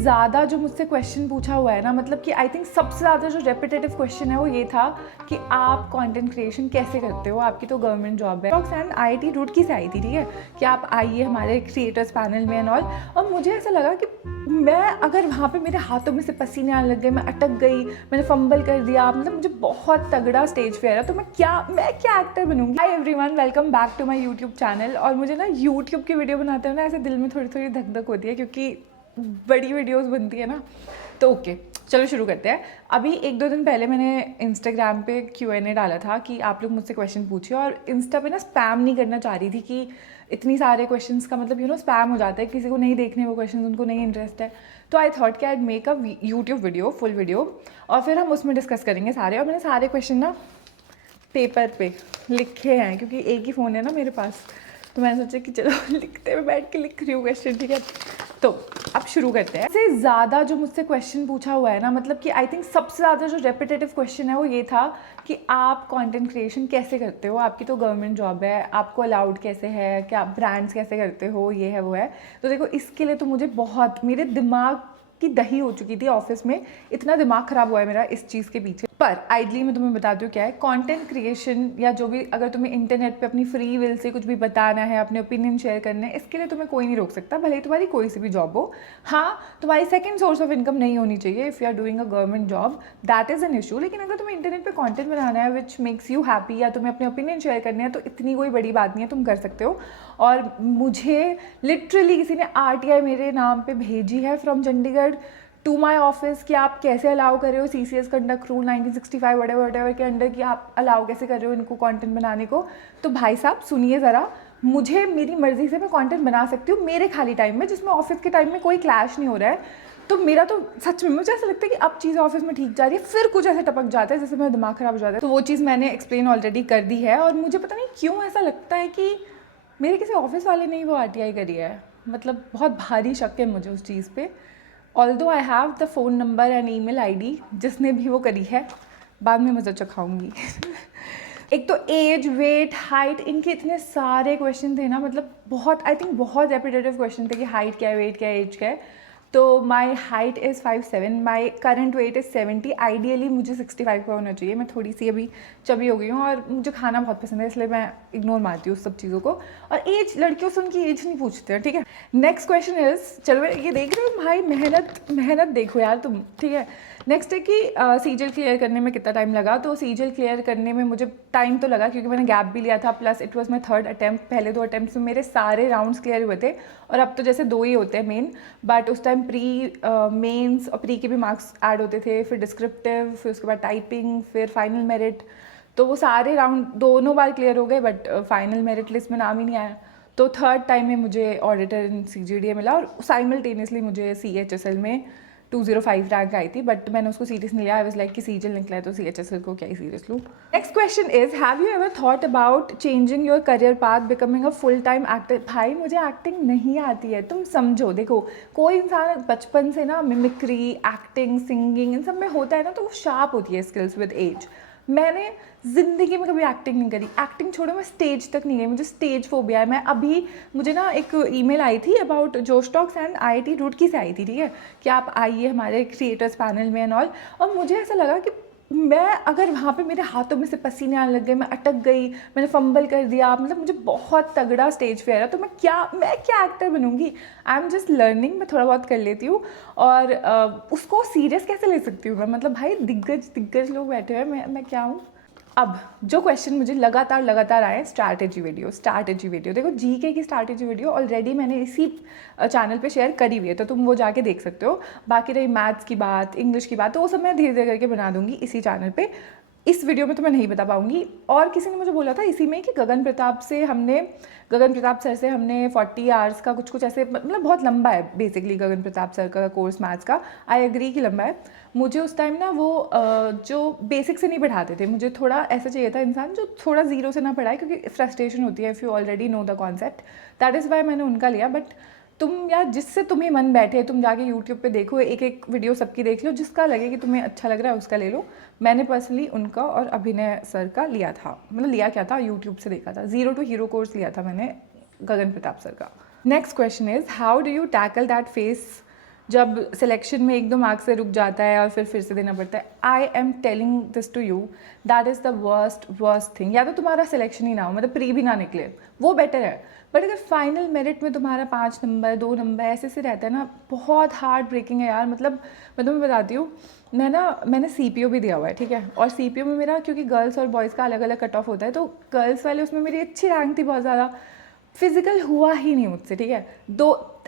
ज़्यादा जो मुझसे क्वेश्चन पूछा हुआ है ना, मतलब कि आई थिंक सबसे ज़्यादा जो रेपिटेटिव क्वेश्चन है वो ये था कि आप कंटेंट क्रिएशन कैसे करते हो, आपकी तो गवर्नमेंट जॉब है। टॉक्स एंड IIT रुड़की से आई थी, ठीक है, कि आप आइए हमारे क्रिएटर्स पैनल में एंड ऑल। और मुझे ऐसा लगा कि मैं अगर वहाँ पे मेरे हाथों में से पसीने आने लग गए, मैं अटक गई, मैंने फंबल कर दिया, मतलब मुझे बहुत तगड़ा स्टेज फेयर है, तो मैं क्या एक्टर बनूंगी। Hi everyone, welcome back to my YouTube channel. और मुझे ना यूट्यूब की वीडियो बनाते हुए ना ऐसे दिल में थोड़ी थोड़ी धक धक होती है, क्योंकि बड़ी वीडियोस बनती है ना। तो ओके, चलो शुरू करते हैं। अभी 1-2 दिन पहले मैंने इंस्टाग्राम पे Q&A डाला था कि आप लोग मुझसे क्वेश्चन पूछिए, और इंस्टा पे ना स्पैम नहीं करना चाह रही थी कि इतनी सारे क्वेश्चंस का मतलब स्पैम हो जाता है, किसी को नहीं देखने वो क्वेश्चन, उनको नहीं इंटरेस्ट है। तो आई थॉट कि I make a YouTube video, full video, और फिर हम उसमें डिस्कस करेंगे सारे। और मैंने सारे क्वेश्चन ना पेपर पे लिखे हैं, क्योंकि एक ही फ़ोन है ना मेरे पास, तो मैंने सोचा कि चलो लिखते हुए बैठ के लिख रही हूँ क्वेश्चन, ठीक है। तो अब शुरू करते हैं। सबसे ज़्यादा जो मुझसे क्वेश्चन पूछा हुआ है ना, मतलब कि आई थिंक सबसे ज़्यादा जो रेपिटेटिव क्वेश्चन है वो ये था कि आप कंटेंट क्रिएशन कैसे करते हो, आपकी तो गवर्नमेंट जॉब है, आपको अलाउड कैसे है, क्या ब्रांड्स कैसे करते हो, ये है वो है। तो देखो, इसके लिए तो मुझे बहुत, मेरे दिमाग की दही हो चुकी थी ऑफिस में, इतना दिमाग ख़राब हुआ है मेरा इस चीज़ के पीछे। पर आइडली मैं तुम्हें बता दूँ क्या है कंटेंट क्रिएशन, या जो भी, अगर तुम्हें इंटरनेट पे अपनी फ्री विल से कुछ भी बताना है, अपने ओपिनियन शेयर करने हैं, इसके लिए तुम्हें कोई नहीं रोक सकता, भले ही तुम्हारी कोई सी भी जॉब हो। हाँ, तुम्हारी सेकंड सोर्स ऑफ इनकम नहीं होनी चाहिए if you are doing a government job, that is an issue. लेकिन अगर तुम्हें इंटरनेट पे कंटेंट बनाना है विच मेक्स यू हैप्पी, या तुम्हें अपने ओपिनियन शेयर करने हैं, तो इतनी कोई बड़ी बात नहीं है, तुम कर सकते हो। और मुझे लिटरली किसी ने RTI मेरे नाम पर भेजी है from Chandigarh to my office कि आप कैसे अलाउ कर रहे हो CCS कंडक्ट रूल 1965 वटेवर के अंडर, कि आप अलाउ कैसे कर रहे हो इनको कंटेंट बनाने को। तो भाई साहब सुनिए ज़रा, मुझे मेरी मर्जी से मैं कंटेंट बना सकती हूँ मेरे खाली टाइम में, जिसमें ऑफिस के टाइम में कोई क्लैश नहीं हो रहा है। तो मेरा तो सच में मुझे ऐसा लगता है कि अब चीज़ ऑफिस में ठीक जा रही है, फिर कुछ ऐसे टपक जाता है जैसे मेरा दिमाग ख़राब हो जाता है। तो वो चीज़ मैंने एक्सप्लेन ऑलरेडी कर दी है, और मुझे पता नहीं क्यों ऐसा लगता है कि मेरे किसी ऑफिस वाले ने ही वो RTI करी है, मतलब बहुत भारी शक है मुझे उस चीज़ पे। Although I have the phone number and email ID जिसने भी वो करी है, बाद में मज़ा चखाऊंगी। एक तो एज, वेट, हाइट, इनके इतने सारे क्वेश्चन थे ना, मतलब बहुत, आई थिंक बहुत रेपिटेटिव क्वेश्चन थे कि हाइट क्या है, वेट क्या है, एज क्या है। तो my height is 5'7", my current weight is 70, ideally मुझे 65 का होना चाहिए। मैं थोड़ी सी अभी चबी हो गई हूँ, और मुझे खाना बहुत पसंद है, इसलिए मैं इग्नोर मारती हूँ सब चीज़ों को। और एज, लड़कियों से उनकी एज नहीं पूछते हैं, ठीक है। नेक्स्ट क्वेश्चन इज़, चलो ये देख रहे हो भाई, मेहनत देखो यार तुम, ठीक है। नेक्स्ट है कि CGL क्लियर करने में कितना टाइम लगा। तो CGL क्लियर करने में मुझे टाइम तो लगा, क्योंकि मैंने गैप भी लिया था, plus it was my third attempt. पहले 2 अटैम्प्ट्स में मेरे सारे राउंड्स क्लियर हुए थे, और अब तो जैसे 2 ही होते हैं मेन, बट उस टाइम प्री, मेंस और प्री के भी मार्क्स ऐड होते थे, फिर डिस्क्रिप्टिव, फिर उसके बाद टाइपिंग, फिर फाइनल मेरिट। तो वो सारे राउंड दोनों बार क्लियर हो गए, बट फाइनल मेरिट लिस्ट में नाम ही नहीं आया। तो थर्ड टाइम में मुझे ऑडिटर इन CGDA मिला, और साइमल्टेनियसली मुझे CHSL में 205 रैंक आई थी, बट मैंने उसको सीरियस नहीं लिया। आई वाज लाइक कि CGL निकला है तो CHSL को क्या ही सीरियस लूँ। Next question is, have you ever thought about changing your career path, becoming a full time actor. भाई मुझे एक्टिंग नहीं आती है, तुम समझो। देखो, कोई इंसान बचपन से ना मिमिक्री, एक्टिंग, सिंगिंग, इन सब में होता है ना, तो वो शार्प होती है स्किल्स विद एज। मैंने ज़िंदगी में कभी एक्टिंग नहीं करी, एक्टिंग छोड़ो मैं स्टेज तक नहीं गई, मुझे स्टेज फोबिया है। मैं अभी, मुझे ना एक ईमेल आई थी अबाउट जोश टॉक्स एंड IIT रुड़की से आई थी, ठीक है, कि आप आइए हमारे क्रिएटर्स पैनल में एंड ऑल। और मुझे ऐसा लगा कि मैं अगर वहाँ पे मेरे हाथों में से पसीने आने लग गए, मैं अटक गई, मैंने फंबल कर दिया, मतलब मुझे बहुत तगड़ा स्टेज फेयर है, तो मैं क्या एक्टर बनूंगी। आई एम जस्ट लर्निंग, मैं थोड़ा बहुत कर लेती हूँ, और उसको सीरियस कैसे ले सकती हूँ मैं, मतलब भाई दिग्गज लोग बैठे हुए हैं, मैं क्या हूँ। अब जो क्वेश्चन मुझे लगातार आए, स्ट्रैटेजी वीडियो। देखो, GK की स्ट्रैटेजी वीडियो ऑलरेडी मैंने इसी चैनल पे शेयर करी हुई है, तो तुम वो जाके देख सकते हो। बाकी रही मैथ्स की बात, इंग्लिश की बात, तो वो सब मैं धीरे धीरे करके बना दूंगी इसी चैनल पे। इस वीडियो में तो मैं नहीं बता पाऊंगी। और किसी ने मुझे बोला था इसी में कि गगन प्रताप सर से हमने 40 आवर्स का कुछ ऐसे, मतलब बहुत लंबा है बेसिकली गगन प्रताप सर का कोर्स मैथ्स का। आई एग्री कि लंबा है। मुझे उस टाइम ना वो जो बेसिक से नहीं पढ़ाते थे, मुझे थोड़ा ऐसा चाहिए था इंसान जो थोड़ा जीरो से ना पढ़ाए, क्योंकि फ्रस्ट्रेशन होती है if you already know the concept. That is why मैंने उनका लिया। बट तुम यार जिससे तुम्हें मन बैठे, तुम जाके यूट्यूब पे देखो, एक वीडियो सबकी देख लो, जिसका लगे कि तुम्हें अच्छा लग रहा है उसका ले लो। मैंने पर्सनली उनका और अभिनय सर का लिया था, मतलब लिया क्या था, यूट्यूब से देखा था। 0 to हीरो कोर्स लिया था मैंने गगन प्रताप सर का। Next question is, how do you tackle that face जब सिलेक्शन में 1-2 मार्क्स से रुक जाता है और फिर से देना पड़ता है। I am telling this to you, that is the worst thing. या तो तुम्हारा सिलेक्शन ही ना हो, मतलब प्री भी ना निकले, वो बेटर है। बट अगर फाइनल मेरिट में तुम्हारा 5 नंबर 2 नंबर ऐसे से रहता है ना, बहुत हार्ट ब्रेकिंग है यार। मतलब मैं तुम्हें बताती हूँ, मैंने CPO भी दिया हुआ है, ठीक है। और CPO में मेरा, क्योंकि गर्ल्स और बॉयज़ का अलग अलग कट ऑफ होता है, तो गर्ल्स वाले उसमें मेरी अच्छी रैंक थी बहुत ज़्यादा। फिजिकल हुआ ही नहीं मुझसे, ठीक है।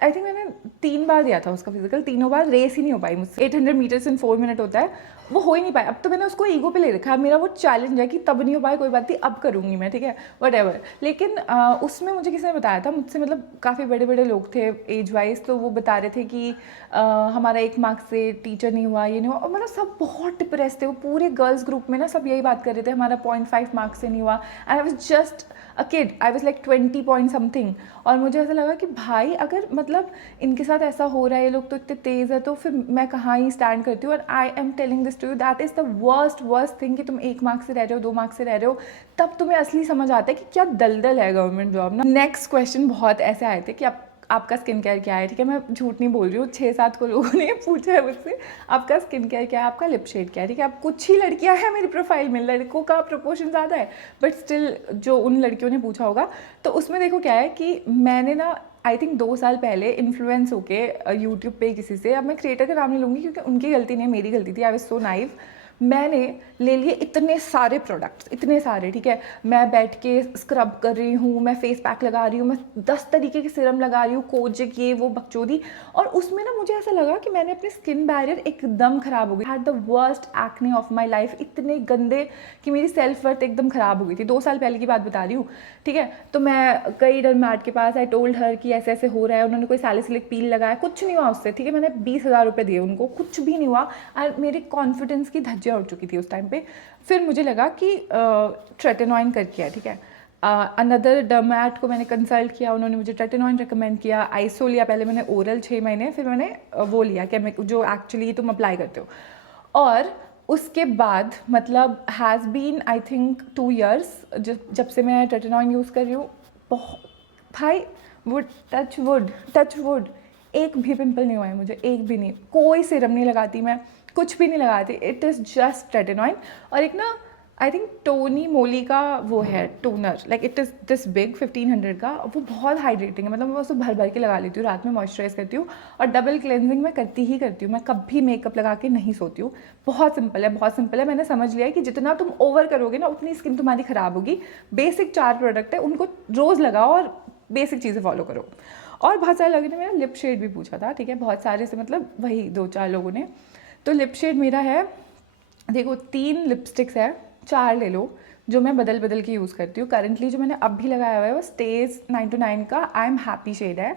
आई थिंक मैंने 3 बार दिया था उसका फिजिकल, तीनों बार रेस ही नहीं हो पाई मुझसे। 800 मीटर्स इन 4 मिनट होता है, वो हो ही नहीं पाया। अब तो मैंने उसको ईगो पे ले रखा है, मेरा वो चैलेंज है कि तब नहीं हो पाया कोई बात नहीं, अब करूँगी मैं, ठीक है, वट। लेकिन उसमें मुझे किसी ने बताया था, मुझसे मतलब काफ़ी बड़े बड़े लोग थे एज वाइज, तो वो बता रहे थे कि हमारा 1 मार्क्स से टीचर नहीं हुआ, ये नहीं हुआ। और मतलब सब बहुत डिप्रेस थे, वो पूरे गर्ल्स ग्रुप में ना सब यही बात कर रहे थे, हमारा 0.5 मार्क्स से नहीं हुआ। And I was just a kid, I was like 20 point something. और मुझे ऐसा लगा कि भाई अगर मतलब इनके साथ ऐसा हो रहा है, ये लोग तो इतने तेज़ है, तो फिर मैं कहाँ ही स्टैंड करती हूँ। और I am telling this to you, that is the worst thing कि तुम 1 मार्क्स से रह रहे हो, 2 मार्क्स से रह रहे हो, तब तुम्हें असली समझ आता है कि क्या दलदल है गवर्नमेंट जॉब ना। नेक्स्ट क्वेश्चन बहुत ऐसे आए थे कि आपका स्किन केयर क्या है, ठीक है, मैं झूठ नहीं बोल रही हूँ, 6-7 को लोगों ने पूछा है मुझसे आपका स्किन केयर क्या है, आपका लिप शेड क्या है, ठीक है। अब कुछ ही लड़कियां हैं मेरी प्रोफाइल में, लड़कों का प्रोपोर्शन ज़्यादा है, बट स्टिल जो उन लड़कियों ने पूछा होगा, तो उसमें देखो क्या है कि मैंने ना आई थिंक 2 साल पहले इन्फ्लुएंस होके यूट्यूब पे किसी से, अब मैं क्रिएटर का नाम नहीं लूँगी क्योंकि उनकी गलती नहीं है, मेरी गलती थी, आई वाज सो नाइव। मैंने ले लिए इतने सारे प्रोडक्ट्स, इतने सारे, ठीक है। मैं बैठ के स्क्रब कर रही हूँ, मैं फेस पैक लगा रही हूँ, मैं 10 तरीके के सीरम लगा रही हूँ, कोजिक ये वो बकचोदी। और उसमें ना मुझे ऐसा लगा कि मैंने अपनी स्किन बैरियर एकदम ख़राब हो गई। Had the worst acne of my life, इतने गंदे कि मेरी सेल्फ वर्थ एकदम ख़राब हो गई थी। 2 साल पहले की बात बता रही हूँ, ठीक है। तो मैं कई डर्मैट के पास, आई टोल्ड हर कि ऐसे ऐसे हो रहा है, उन्होंने कोई सैलिसिलिक पील लगाया, कुछ नहीं हुआ उससे, ठीक है। मैंने 20,000 रुपये दिए उनको, कुछ भी नहीं हुआ। और मेरी कॉन्फिडेंस की धज्जियाँ उड़ चुकी थी उस टाइम पे। फिर मुझे लगा कि ट्रेटेनॉइन करके है, ठीक है। अनदर डर्मैट को मैंने कंसल्ट किया, उन्होंने मुझे ट्रेटेनॉइन रिकमेंड किया। आइसो लिया पहले मैंने ओरल 6 महीने, फिर मैंने वो लिया जो एक्चुअली तुम अप्लाई करते हो। और उसके बाद मतलब has been I think 2 years जब से मैं ट्रेटेनॉइन यूज़ कर रही हूँ। बहुत भाई टच वुड एक भी पिंपल नहीं हुआ है मुझे, एक भी नहीं। कोई सीरम नहीं लगाती मैं, कुछ भी नहीं लगाती, इट इज़ जस्ट ट्रेटेनॉइन। और एक ना आई थिंक टोनी मोली का वो है toner, like it is this big 1500 का, वो बहुत हाइड्रेटिंग है। मतलब मैं उसको भर भर के लगा लेती हूँ, रात में मॉइस्चराइज करती हूँ, और डबल क्लेंजिंग मैं करती ही करती हूँ। मैं कभी मेकअप लगा के नहीं सोती हूँ। बहुत सिंपल है, बहुत सिंपल है। मैंने समझ लिया है कि जितना तुम ओवर करोगे ना, उतनी स्किन तुम्हारी ख़राब होगी। बेसिक 4 प्रोडक्ट है, उनको रोज़ लगाओ और बेसिक चीज़ें फॉलो करो। और बहुत सारे लोगों ने मेरा लिप शेड भी पूछा था, ठीक है, बहुत सारे से, मतलब वही 2-4 लोगों ने। तो लिप शेड मेरा है, देखो 3 लिपस्टिक्स है, 4 ले लो, जो मैं बदल बदल के यूज़ करती हूँ। करंटली जो मैंने अब भी लगाया हुआ है वो स्टेज 929 का आई एम हैप्पी शेड है।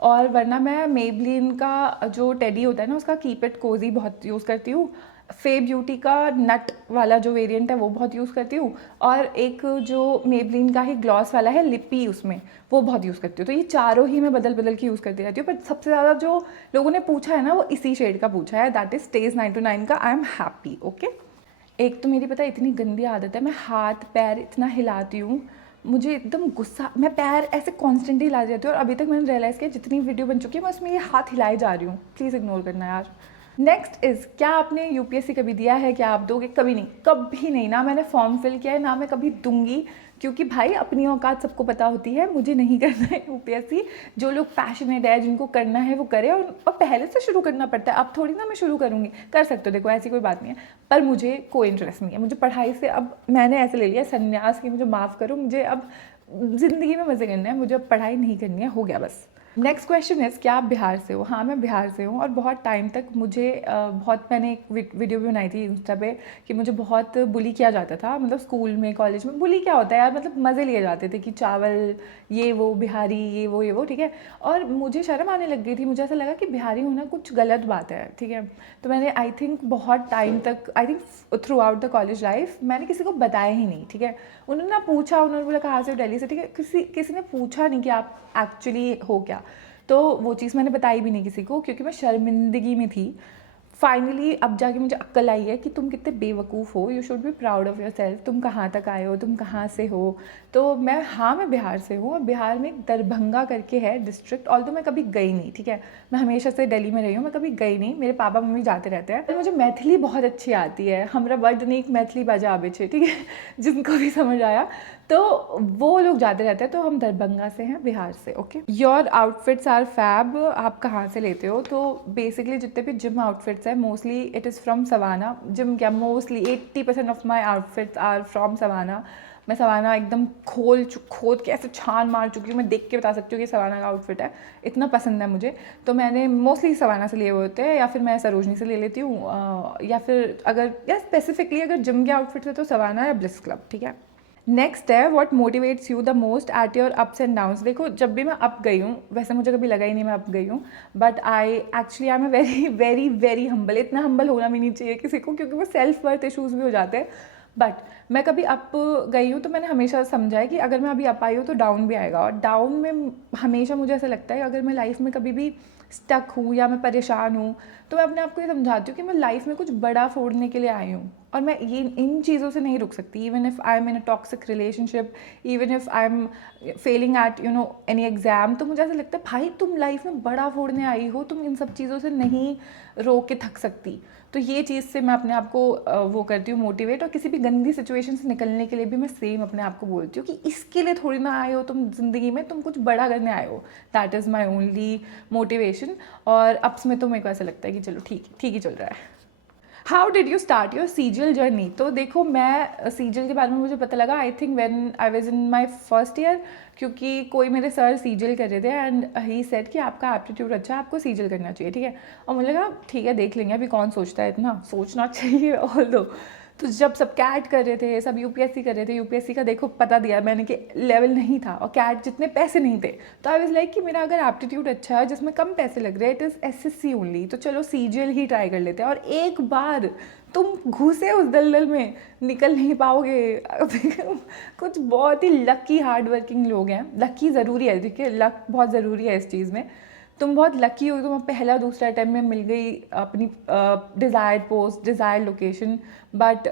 और वरना मैं मेबलिन का जो टेडी होता है ना, उसका कीप इट कोजी बहुत यूज़ करती हूँ। फे ब्यूटी का नट वाला जो वेरिएंट है वो बहुत यूज़ करती हूँ। और एक जो मेबलिन का ही ग्लॉस वाला है लिपी, उसमें वो बहुत यूज़ करती हूँ। तो ये चारों ही मैं बदल बदल के यूज़ करती रहती हूँ। पर सबसे ज़्यादा जो लोगों ने पूछा है ना, वो इसी शेड का पूछा है, दैट इज़ स्टेज 929 का आई एम हैप्पी। ओके। एक तो मेरी पता है इतनी गंदी आदत है, मैं हाथ पैर इतना हिलाती हूँ, मुझे एकदम गुस्सा, मैं पैर ऐसे कॉन्स्टेंटली हिला जाती हूँ। और अभी तक मैंने रियलाइज़ किया जितनी वीडियो बन चुकी है मैं उसमें ये हाथ हिलाए जा रही हूँ, प्लीज़ इग्नोर करना यार। नेक्स्ट इज़, क्या आपने यूपीएससी कभी दिया है, क्या आप दोगे? कभी नहीं, कभी नहीं, ना मैंने फॉर्म फिल किया है, ना मैं कभी दूंगी। क्योंकि भाई अपनी औकात सबको पता होती है, मुझे नहीं करना है यूपीएससी। जो लोग पैशनेट है, जिनको करना है वो करे, और पहले से शुरू करना पड़ता है। अब थोड़ी ना मैं शुरू करूँगी, कर सकते हो, देखो ऐसी कोई बात नहीं है। पर मुझे कोई इंटरेस्ट नहीं है, मुझे पढ़ाई से अब मैंने ऐसे ले लिया संन्यास की, मुझे माफ़ करो, मुझे अब ज़िंदगी में मज़े करने हैं, मुझे अब पढ़ाई नहीं करनी है, हो गया बस। नेक्स्ट क्वेश्चन इज़, क्या आप बिहार से हो? हाँ, मैं बिहार से हूँ। और बहुत टाइम तक मुझे मैंने एक वीडियो भी बनाई थी इंस्टा पे कि मुझे बहुत बुली किया जाता था। मतलब स्कूल में, कॉलेज में बुली क्या होता है यार, मतलब मज़े लिए जाते थे कि चावल ये वो, बिहारी ये वो, ठीक है। और मुझे शर्म आने लग गई थी, मुझे ऐसा लगा कि बिहारी होना कुछ गलत बात है, ठीक है। तो मैंने आई थिंक बहुत टाइम तक, I think through out the college life, मैंने किसी को बताया ही नहीं, ठीक है। उन्होंने ना पूछा, उन्होंने बोला कहाँ से, दिल्ली से, ठीक है। किसी ने पूछा नहीं कि आप एक्चुअली हो क्या। तो वो चीज़ मैंने बताई भी नहीं किसी को, क्योंकि मैं शर्मिंदगी में थी। फाइनली अब जाके मुझे अक्ल आई है कि तुम कितने बेवकूफ़ हो, you should be proud of your self, तुम कहाँ तक आए हो, तुम कहाँ से हो। तो मैं बिहार से हूँ, और बिहार में एक दरभंगा करके है डिस्ट्रिक्ट, ऑल तो मैं कभी गई नहीं, ठीक है, मैं हमेशा से दिल्ली में रही हूँ, मैं कभी गई नहीं, मेरे पापा मम्मी जाते रहते हैं। तो मुझे मैथिली बहुत अच्छी आती है, हमरा बड नीक मैथिली बाजा आवे छे, ठीक है जिनको भी समझ आया, तो वो लोग जाते रहते हैं। तो हम दरभंगा से हैं, बिहार से। Okay, your outfits are fab, आप कहाँ से लेते हो? तो बेसिकली जितने भी जिम आउटफिट्स हैं mostly it is from Savana. Gym क्या, mostly 80% of my outfits are from Savana. मैं सवाना एकदम खोद के ऐसे छान मार चुकी हूँ, मैं देख के बता सकती हूँ कि सवाना का आउटफिट है, इतना पसंद है मुझे। तो मैंने मोस्टली सवाना से लिए हुए होते हैं, या फिर मैं सरोजनी से ले लेती हूँ, या फिर अगर या स्पेसिफिकली अगर जिम के आउटफिट है तो सवाना या ब्लिस क्लब, ठीक है। नेक्स्ट है, what motivates you the most at your ups and downs. देखो, जब भी मैं अप गई हूँ, वैसे मुझे कभी लगा ही नहीं मैं अप गई हूँ, but I actually I am very very very humble. इतना हम्बल होना भी नहीं चाहिए किसी को, क्योंकि वो सेल्फ वर्थ इशूज़ भी हो जाते हैं। बट मैं कभी अप गई हूँ तो मैंने हमेशा समझा है कि अगर मैं अभी अप आई हूँ तो डाउन भी आएगा, और डाउन में हमेशा मुझे ऐसा लगता है कि अगर मैं लाइफ में कभी भी स्टक हूँ या मैं परेशान हूँ, तो मैं अपने आप को ये समझाती हूँ कि मैं लाइफ में कुछ बड़ा फोड़ने के लिए आई हूँ, और मैं ये इन चीज़ों से नहीं रुक सकती। Even if I M in a toxic relationship, even if I M Fehling at any exam, तो मुझे ऐसा लगता है भाई तुम लाइफ में बड़ा फोड़ने आई हो, तुम इन सब चीज़ों से नहीं रो के थक सकती। तो ये चीज़ से मैं अपने आप को वो करती हूँ मोटिवेट, और किसी भी गंदी सिचुएशन से निकलने के लिए भी मैं सेम अपने आप को बोलती हूँ कि इसके लिए थोड़ी ना आए हो तुम ज़िंदगी में, तुम कुछ बड़ा करने आए हो। That is my only motivation. और अप्स में तो मेरे को ऐसा लगता है कि चलो ठीक ही चल रहा है। How did you start your सीजियल journey? तो देखो, मैं सीजियल के बारे में मुझे पता लगा I think when I was in my first year, क्योंकि कोई मेरे सर सीजियल कर रहे थे एंड ही सेड कि आपका एप्टीट्यूड अच्छा है, आपको सीजियल करना चाहिए, ठीक है। और मुझे लगा ठीक है देख लेंगे, अभी कौन सोचता है, इतना सोचना चाहिए ऑल दो। तो जब सब कैट कर रहे थे, सब यूपीएससी कर रहे थे, यूपीएससी का देखो पता दिया मैंने कि लेवल नहीं था, और कैट जितने पैसे नहीं थे, तो आई वाज लाइक कि मेरा अगर एप्टीट्यूड अच्छा है जिसमें कम पैसे लग रहे हैं, इट इज़ एसएससी ओनली, तो चलो सीजीएल ही ट्राई कर लेते हैं। और एक बार तुम घुसे उस दलदल में निकल नहीं पाओगे। कुछ बहुत ही लकी हार्ड वर्किंग लोग हैं, लकी ज़रूरी है, ठीक है, लक बहुत ज़रूरी है इस चीज़ में। तुम बहुत लकी हो, तुम्हें पहला दूसरा अटैम्प्ट में मिल गई अपनी desired post, desired location, but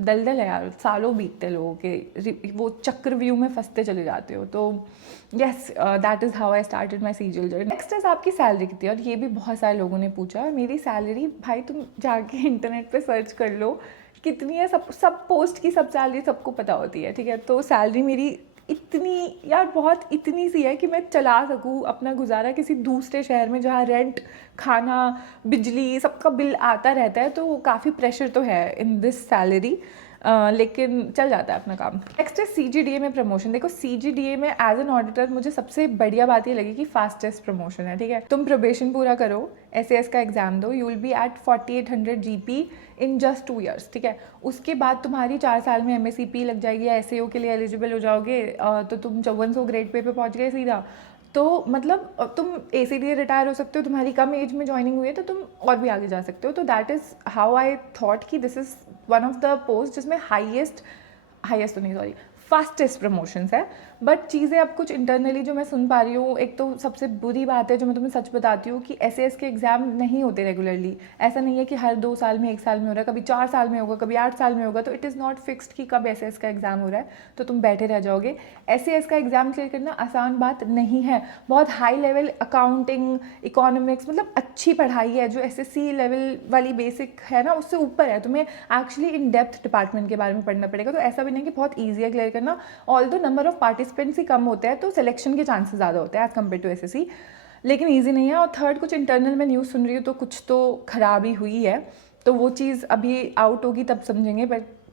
दलदल है यार, सालों बीतते लोगों के, वो चक्रव्यूह में फंसते चले जाते हो। तो yes, that is how I started my सीजियल journey. Next is आपकी सैलरी कितनी है, और ये भी बहुत सारे लोगों ने पूछा। और मेरी सैलरी, भाई तुम जाके इंटरनेट पे सर्च कर लो कितनी है, सब पोस्ट की सब सैलरी सबको पता होती है, ठीक है। तो सैलरी मेरी इतनी यार बहुत इतनी सी है कि मैं चला सकूँ अपना गुजारा किसी दूसरे शहर में, जहाँ रेंट, खाना, बिजली सबका बिल आता रहता है, तो काफ़ी प्रेशर तो है इन दिस सैलरी, लेकिन चल जाता है अपना काम। नेक्स्ट है CGDA में प्रमोशन। देखो, CGDA में एज एन ऑडिटर मुझे सबसे बढ़िया बात ये लगी कि फास्टेस्ट प्रमोशन है, ठीक है। तुम प्रोबेशन पूरा करो, SAS का एग्जाम दो, you will be at 4800 GP in just 2 years, ठीक है। उसके बाद तुम्हारी 4 साल में MACP लग जाएगी, SAO के लिए एलिजिबल हो जाओगे, तो तुम 5400 ग्रेड पे पहुंच गए सीधा। तो मतलब तुम ACDA रिटायर हो सकते हो, तुम्हारी कम एज में ज्वाइनिंग हुई है तो तुम और भी आगे जा सकते हो। तो that is how I thought कि this is one of the post जिसमें हाईएस्ट तो नहीं, सॉरी, फास्टेस्ट प्रमोशंस है। बट चीज़ें अब कुछ इंटरनली जो मैं सुन पा रही हूँ, एक तो सबसे बुरी बात है जो मैं तुम्हें सच बताती हूँ कि SAS के एग्ज़ाम नहीं होते रेगुलरली। ऐसा नहीं है कि हर 2 साल में, 1 साल में हो रहा है, कभी 4 साल में होगा, कभी 8 साल में होगा। तो इट इज़ नॉट फिक्स्ड कि कब SAS का एग्ज़ाम हो रहा है, तो तुम बैठे रह जाओगे। SAS का एग्ज़ाम क्लियर करना आसान बात नहीं है, बहुत हाई लेवल अकाउंटिंग, इकोनॉमिक्स, मतलब अच्छी पढ़ाई है जो SSC लेवल वाली बेसिक है ना, उससे ऊपर है। तुम्हें एक्चुअली इन डेप्थ डिपार्टमेंट के बारे में पढ़ना पड़ेगा। तो ऐसा भी नहीं कि बहुत ईजी है क्लियर करना, ऑल्दो नंबर ऑफ पार्टिसिपेंट्स ही कम होते हैं तो सिलेक्शन के चांसेस ज़्यादा होते हैं एज़ कम्पेयर टू SSC, लेकिन ईजी नहीं है। और थर्ड, कुछ इंटरनल में न्यूज़ सुन रही हूँ तो कुछ तो खराबी हुई है, तो वो चीज़ अभी आउट होगी तब समझेंगे।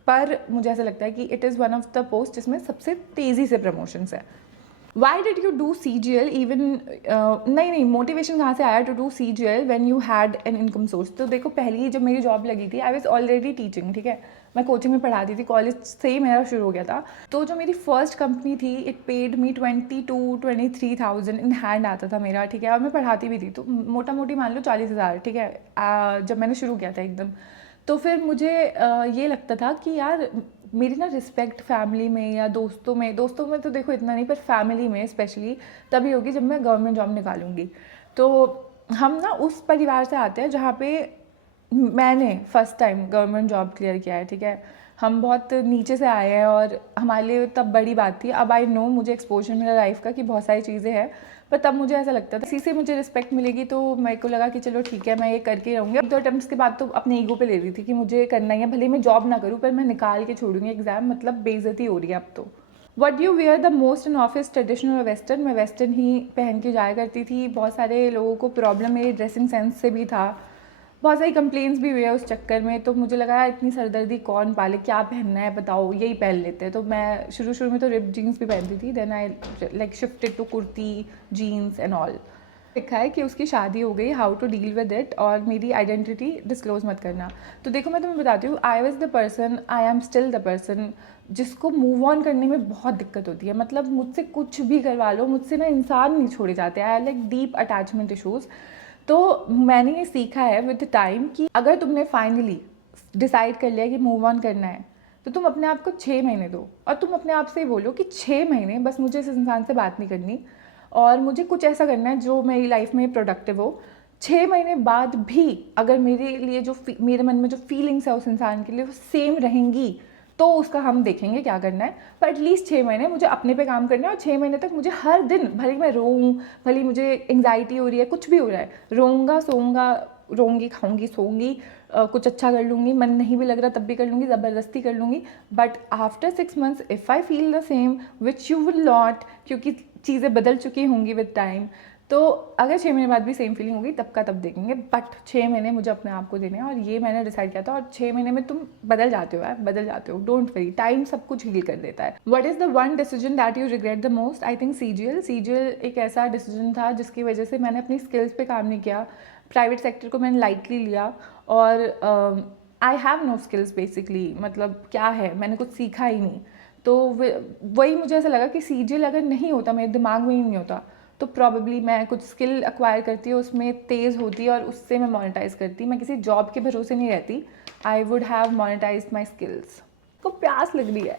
पर मुझे ऐसा लगता है कि it is one of the post जिसमें सबसे तेज़ी से प्रमोशंस है। Why did you do CGL even, नहीं, मोटिवेशन कहाँ से आया to do CGL when you had an income source? तो देखो, पहली जब मेरी जॉब लगी थी आई वॉज ऑलरेडी टीचिंग, ठीक है, मैं कोचिंग में पढ़ाती थी, कॉलेज से ही मेरा शुरू हो गया था। तो जो मेरी फर्स्ट कंपनी थी, it paid me 22-23,000 in hand आता था मेरा, ठीक है, और मैं पढ़ाती भी थी, तो मोटा मोटी मान लो 40,000, ठीक है, जब मैंने शुरू किया था एकदम। तो फिर मुझे ये लगता था कि यार मेरी ना रिस्पेक्ट फैमिली में या दोस्तों में तो देखो इतना नहीं, पर फैमिली में स्पेशली तभी होगी जब मैं गवर्नमेंट जॉब निकालूंगी। तो हम ना उस परिवार से आते हैं जहाँ पे मैंने first time government job clear किया है, ठीक है। हम बहुत नीचे से आए हैं और हमारे लिए तब बड़ी बात थी। अब आई नो, मुझे एक्सपोजर मिला लाइफ का कि बहुत सारी चीज़ें हैं, पर तब मुझे ऐसा लगता था इसी से मुझे रिस्पेक्ट मिलेगी, तो मेरे को लगा कि चलो ठीक है मैं ये करके रहूँगी। 1-2 अटेम्प्ट्स के बाद तो अपने ईगो पे ले रही थी कि मुझे करना ही है, भले मैं जॉब ना करूँ पर मैं निकाल के छोड़ूंगी एग्ज़ाम, मतलब बेइज्जती हो रही है अब तो। What you wear the most in office, traditional और वेस्टर्न? मैं वेस्टर्न ही पहन के जाया करती थी। बहुत सारे लोगों को प्रॉब्लम मेरी ड्रेसिंग सेंस से भी था, बहुत सारी कंप्लेंट्स भी हुई है उस चक्कर में, तो मुझे लगा इतनी सरदर्दी कौन पाले, क्या पहनना है बताओ, यही पहन लेते हैं। तो मैं शुरू में तो रिप जीन्स भी पहनती थी, then I like shifted to kurti, jeans and all. लिखा है कि उसकी शादी हो गई, how to deal with it, और मेरी आइडेंटिटी डिस्क्लोज मत करना। तो देखो मैं तुम्हें बताती हूँ, I was the person, I am still the person जिसको मूव ऑन करने में बहुत दिक्कत होती है। मतलब मुझसे कुछ भी करवा लो, मुझसे ना इंसान नहीं छोड़े जाते। I like deep attachment issues. तो मैंने ये सीखा है विद टाइम कि अगर तुमने फाइनली डिसाइड कर लिया कि मूव ऑन करना है, तो तुम अपने आप को 6 महीने दो और तुम अपने आप से ही बोलो कि 6 महीने बस मुझे इस इंसान से बात नहीं करनी और मुझे कुछ ऐसा करना है जो मेरी लाइफ में प्रोडक्टिव हो। 6 महीने बाद भी अगर मेरे लिए जो मेरे मन में जो फीलिंग्स है उस इंसान के लिए वो सेम रहेंगी, तो उसका हम देखेंगे क्या करना है। पर एटलीस्ट 6 महीने मुझे अपने पे काम करना है, और 6 महीने तक मुझे हर दिन, भले मैं रोऊँ, भले मुझे एंग्जाइटी हो रही है, कुछ भी हो रहा है, रोऊंगा, सोऊंगा, रोऊंगी, खाऊंगी, सोऊंगी, कुछ अच्छा कर लूँगी, मन नहीं भी लग रहा तब भी कर लूँगी, ज़बरदस्ती कर लूँगी। But after 6 months if I feel the same, which you will not, क्योंकि चीज़ें बदल चुकी होंगी विद टाइम, तो अगर 6 महीने बाद भी सेम फीलिंग होगी तब का तब देखेंगे। बट 6 महीने मुझे अपने आप को देने हैं, और ये मैंने डिसाइड किया था। और 6 महीने में तुम बदल जाते हो यार, बदल जाते हो, डोंट वरी, टाइम सब कुछ हील कर देता है। What is the one decision that you regret the most? I think CGL एक ऐसा डिसीजन था जिसकी वजह से मैंने अपनी स्किल्स पे काम नहीं किया, प्राइवेट सेक्टर को मैंने लाइटली लिया, और I have no skills basically, मतलब क्या है, मैंने कुछ सीखा ही नहीं। तो वही मुझे ऐसा लगा कि सीजीएल अगर नहीं होता, मेरे दिमाग में ही नहीं होता, तो प्रॉबेबली मैं कुछ स्किल एक्वायर करती हूँ, उसमें तेज़ होती और उससे मैं मोनेटाइज करती। मैं किसी जॉब के भरोसे नहीं रहती। I would have monetize my skills. को प्यास लग रही है।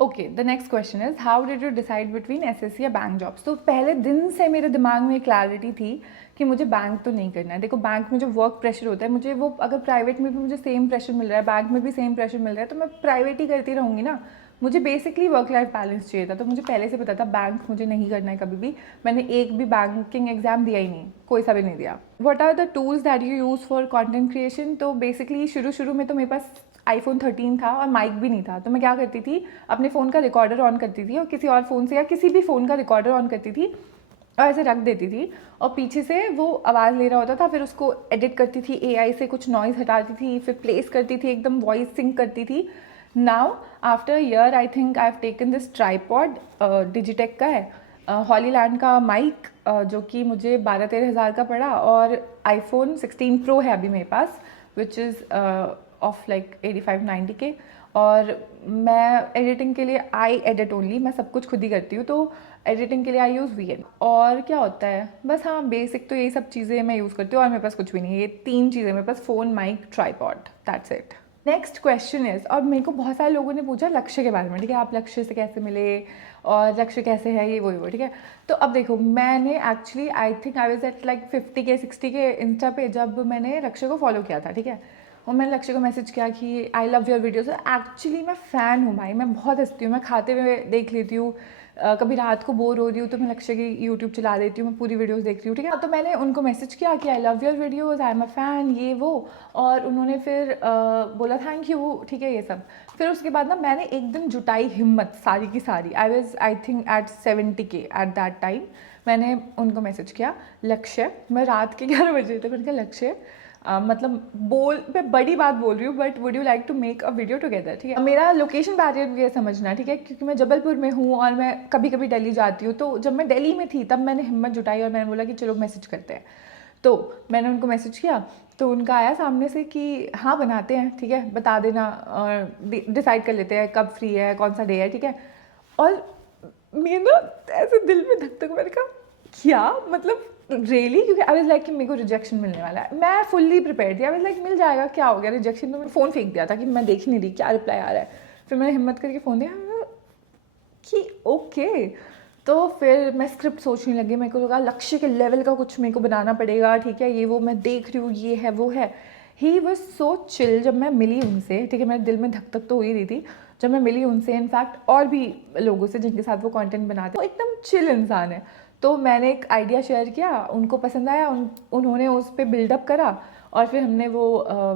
Okay, the next question is how did you decide between SSC या बैंक जॉब्स? तो पहले दिन से मेरे दिमाग में क्लैरिटी थी कि मुझे बैंक तो नहीं करना है। देखो बैंक में जो वर्क प्रेशर होता है, मुझे वो, अगर प्राइवेट में भी मुझे सेम प्रेशर मिल रहा है, बैंक में भी सेम प्रेशर मिल रहा है, तो मैं प्राइवेट ही करती रहूँगी ना। मुझे बेसिकली वर्क लाइफ बैलेंस चाहिए था, तो मुझे पहले से पता था बैंक मुझे नहीं करना है कभी भी। मैंने एक भी बैंकिंग एग्जाम दिया ही नहीं, कोई सा भी नहीं दिया। What are the tools that you use for content creation? तो बेसिकली शुरू में तो मेरे पास iPhone 13 था और माइक भी नहीं था, तो मैं क्या करती थी, अपने फ़ोन का रिकॉर्डर ऑन करती थी और किसी और फ़ोन से या किसी भी फ़ोन का रिकॉर्डर ऑन करती थी और ऐसे रख देती थी, और पीछे से वो आवाज़ ले रहा होता था, फिर उसको एडिट करती थी, AI से कुछ नॉइज़ हटाती थी, फिर प्लेस करती थी, एकदम वॉइस सिंक करती थी। Now after year I think I have taken this tripod, Digitek का है, हॉलीलैंड का माइक, जो कि मुझे 12-13 हज़ार का पड़ा, और iPhone 16 Pro है अभी मेरे पास, विच इज़ ऑफ लाइक 85-90 के। और मैं एडिटिंग के लिए आई एडिट ओनली, मैं सब कुछ खुद ही करती हूँ, तो एडिटिंग के लिए आई यूज़ VN। और क्या होता है, बस हाँ बेसिक तो यही सब चीज़ें मैं यूज़ करती हूँ, और मेरे पास कुछ भी नहीं है, ये 3 चीज़ें मेरे पास, phone, mic, tripod, that's it. Next question is, और मेरे को बहुत सारे लोगों ने पूछा लक्ष्य के बारे में, ठीक है, आप लक्ष्य से कैसे मिले और लक्ष्य कैसे है, ये वो, ठीक है। तो अब देखो, मैंने actually I think I was at like 50 के 60 के इंस्टा पे जब मैंने लक्ष्य को फॉलो किया था, ठीक है, और मैंने लक्ष्य को मैसेज किया कि I love your videos. Actually मैं फ़ैन हूँ भाई, मैं बहुत हंसती हूँ, मैं खाते हुए देख लेती हूँ, कभी रात को बोर हो रही हूँ तो मैं लक्ष्य की यूट्यूब चला देती हूँ, मैं पूरी वीडियोस देखती हूँ, ठीक है। तो मैंने उनको मैसेज किया कि I love your videos, I am a fan, ये वो, और उन्होंने फिर बोला थैंक यू, ठीक है, ये सब। फिर उसके बाद ना मैंने एक दिन जुटाई हिम्मत सारी की सारी, आई थिंक एट 70 के एट दैट टाइम, मैंने उनको मैसेज किया लक्ष्य, मैं रात के 11 बजे थे, मैंने कहा लक्ष्य, मतलब मैं बड़ी बात बोल रही हूँ, but would you like to make a video together, ठीक है। मेरा लोकेशन बैरियर भी है समझना, ठीक है, क्योंकि मैं जबलपुर में हूँ और मैं कभी कभी दिल्ली जाती हूँ। तो जब मैं दिल्ली में थी तब मैंने हिम्मत जुटाई और मैंने बोला कि चलो मैसेज करते हैं। तो मैंने उनको मैसेज किया, तो उनका आया सामने से कि हाँ बनाते हैं, ठीक है, बता देना, डिसाइड कर लेते हैं कब फ्री है, कौन सा डे है, ठीक है। और मेरे ना ऐसे दिल में धक धक, मैंने कहा क्या, मतलब रियली, क्योंकि आई वाज लाइक कि मेरे को रिजेक्शन मिलने वाला है, मैं फुल्ली प्रिपेयर थी, आई वाज लाइक मिल जाएगा, क्या हो गया रिजेक्शन, तो मैंने फ़ोन फेंक दिया था कि मैं देख नहीं रही क्या रिप्लाई आ रहा है। फिर मैंने हिम्मत करके फ़ोन दिया कि ओके, तो फिर मैं स्क्रिप्ट सोचने लगी, मेरे को लगा लक्ष्य के लेवल का कुछ मेरे को बनाना पड़ेगा, ठीक है, ये वो मैं देख रही हूँ, ये है वो है। He was so chill. जब मैं मिली उनसे, ठीक है, मेरे दिल में धक धक तो हो ही रही थी जब मैं मिली उनसे, इनफैक्ट और भी लोगों से जिनके साथ वो कंटेंट बनाते, वो एकदम चिल इंसान है। तो मैंने एक आइडिया शेयर किया, उनको पसंद आया, उन्होंने उस पर बिल्डअप करा और फिर हमने वो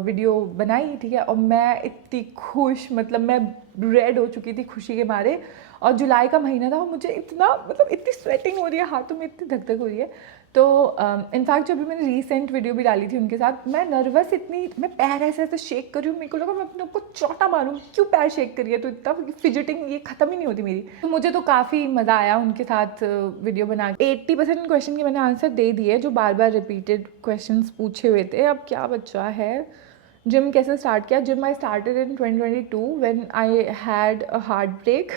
वीडियो बनाई, ठीक है। और मैं इतनी खुश, मतलब मैं रेड हो चुकी थी खुशी के मारे। और जुलाई का महीना था और मुझे इतना, मतलब इतनी स्वेटिंग हो रही है, हाथों में इतनी धक धक हो रही है। तो इनफैक्ट जब भी मैंने रीसेंट वीडियो भी डाली थी उनके साथ, मैं नर्वस इतनी, मैं पैर ऐसे ऐसे शेक कर रही हूँ, मेरे को लगा मैं अपने को चौटा मारूँ, क्यों पैर शेक करी है, तो इतना फिजिटिंग ये ख़त्म ही नहीं होती मेरी। तो मुझे तो काफ़ी मज़ा आया उनके साथ वीडियो बना के। 80% क्वेश्चन के मैंने आंसर दे दिए, जो बार बार रिपीटेड क्वेश्चन पूछे हुए थे। अब क्या बचा है? जिम कैसे स्टार्ट किया? Gym I started in 2022 when I had a heart break.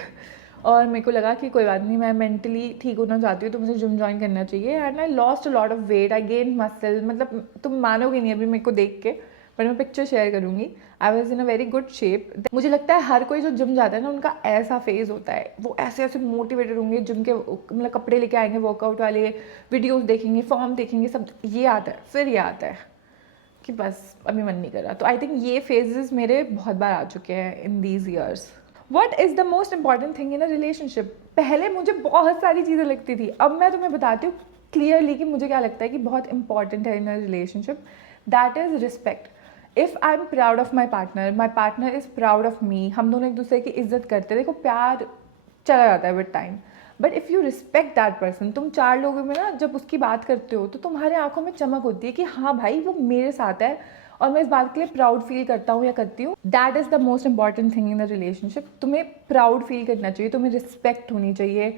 और मेरे को लगा कि कोई बात नहीं, मैं मेंटली ठीक होना चाहती हूँ तो मुझे जिम ज्वाइन करना चाहिए। And I lost a lot of weight, I gain muscle, मतलब तुम मानोगे नहीं अभी मेरे को देख के, पर मैं पिक्चर शेयर करूँगी। I was in a very good shape. मुझे लगता है हर कोई जो जिम जाता है ना, उनका ऐसा फेज़ होता है, वो ऐसे ऐसे मोटिवेटेड होंगे, जिम के मतलब कपड़े लेके आएंगे, वर्कआउट वाले वीडियोज़ देखेंगे, फॉर्म देखेंगे, सब ये आता है। फिर ये आता है कि बस अभी मन नहीं कर रहा। तो आई थिंक ये फेजेस मेरे बहुत बार आ चुके हैं in these years. What is the most important thing in a relationship? पहले मुझे बहुत सारी चीज़ें लगती थी, अब मैं तुम्हें बताती हूँ क्लियरली कि मुझे क्या लगता है कि बहुत इंपॉर्टेंट है in a relationship. That is respect. If I am proud of my partner is proud of me, हम दोनों एक दूसरे की इज्जत करते हैं। देखो प्यार चला जाता है with time, but if you respect that person, तुम चार लोगों में ना जब उसकी बात करते हो तो तुम्हारे आंखों में चमक होती है कि हाँ भाई वो मेरे साथ है और मैं इस बात के लिए प्राउड फील करता हूँ या करती हूँ। That is the most important thing in the relationship. तुम्हें प्राउड फील करना चाहिए, तुम्हें रिस्पेक्ट होनी चाहिए,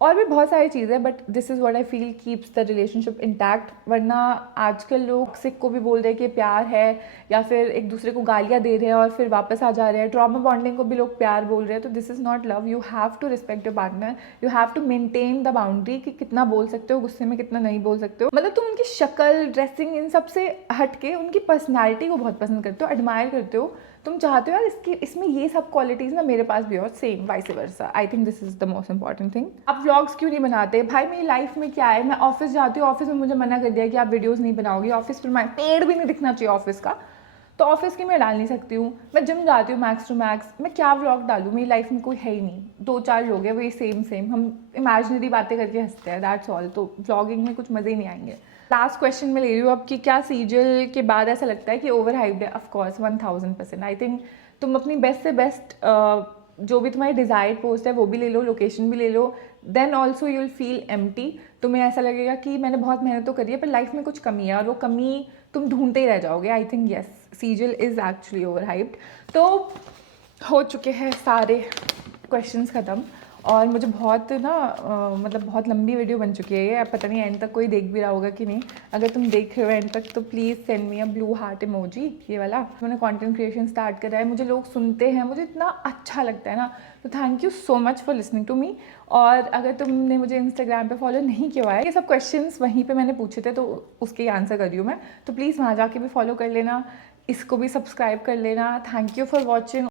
और भी बहुत सारी चीज़ें, but this is what I feel keeps the relationship intact. वरना आजकल लोग सिक को भी बोल रहे हैं कि प्यार है, या फिर एक दूसरे को गालियाँ दे रहे हैं और फिर वापस आ जा रहे हैं। ट्रॉमा बॉन्डिंग को भी लोग प्यार बोल रहे हैं। तो this is not love. You have to respect your partner, you have to maintain the boundary कि कितना बोल सकते हो गुस्से में, कितना नहीं बोल सकते हो। मतलब तुम उनकी शक्ल, ड्रेसिंग, इन सब से हट के उनकी पर्सनैलिटी को बहुत पसंद करते हो, एडमायर करते हो। तुम चाहते हो यार इसमें ये सब क्वालिटीज़ ना मेरे पास भी हो, same vice versa. I think this is the most important thing. आप व्लॉग्स क्यों नहीं बनाते? भाई मेरी लाइफ में क्या है, मैं ऑफिस जाती हूँ, ऑफिस में मुझे मना कर दिया कि आप वीडियोज़ नहीं बनाओगी, ऑफिस में पेड़ भी नहीं दिखना चाहिए ऑफिस का, तो ऑफिस की मैं डाल नहीं सकती हूँ। मैं जिम जाती हूँ मैक्स टू मैक्स, मैं क्या व्लॉग डालूँ? मेरी लाइफ में कोई है ही नहीं, 2-4 लोग हैं, वही सेम हम इमेजिनरी बातें करके हंसते हैं, दैट्स ऑल। तो व्लॉगिंग में कुछ मज़े ही नहीं आएंगे। लास्ट क्वेश्चन में ले रही हूँ अब कि क्या सीजल के बाद ऐसा लगता है कि ओवर हाइप्ड है? ऑफकोर्स 1000%। आई थिंक तुम अपनी बेस्ट से बेस्ट जो भी तुम्हारी डिज़ायर्ड पोस्ट है वो भी ले लो, लोकेशन भी ले लो, then also you will feel empty. तुम्हें ऐसा लगेगा कि मैंने बहुत मेहनत तो करी है पर लाइफ में कुछ कमी है, और वो कमी तुम ढूंढते ही रह जाओगे। I think yes, सीजल is actually over hyped. तो हो चुके हैं सारे क्वेश्चंस ख़त्म, और मुझे बहुत ना मतलब बहुत लंबी वीडियो बन चुकी है ये, पता नहीं एंड तक कोई देख भी रहा होगा कि नहीं। अगर तुम देख रहे हो एंड तक तो please send me a blue heart emoji, ये वाला। मैंने कंटेंट क्रिएशन स्टार्ट करा है, मुझे लोग सुनते हैं, मुझे इतना अच्छा लगता है ना, तो thank you so much for listening to me. और अगर तुमने मुझे इंस्टाग्राम पे फॉलो नहीं किया है, ये सब क्वेश्चंस वहीं पे मैंने पूछे थे तो उसके ही आंसर कर रही हूँ मैं, तो प्लीज़ वहाँ जाके भी फॉलो कर लेना, इसको भी सब्सक्राइब कर लेना। Thank you for watching.